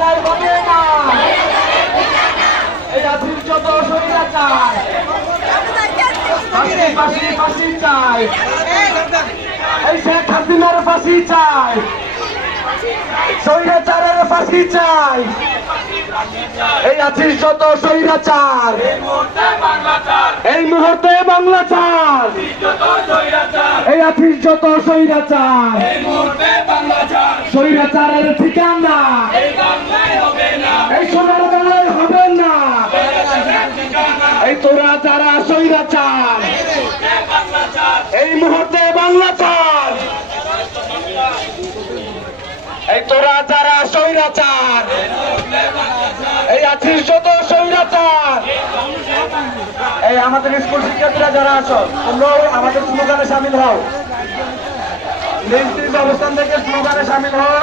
খেলার হবে না। এই রাত্রির যত শরীরা চায় ফাঁসি ফাঁসি ফাঁসি চায় এই শেখ হাসিনার ফাঁসি চাই। এই আছিস যত স্বৈরাচার এই মুহূর্তে বাংলা চার। এই আছিস যত স্বৈরাচার স্বৈরাচারের ঠিকানা। এই সোনার বেলায় হবে না। এই তোরা যারা স্বৈরাচার এই মুহূর্তে বাংলা চার এই তোরা যারা স্বৈরাচার এই আছিস যত স্বৈরাচার। এই আমাদের স্কুল শিক্ষার্থীরা যারা আছো তোমরাও আমাদের স্লোগানে সামিল হও। নিজ নিজ অবস্থান থেকে স্লোগানে সামিল হও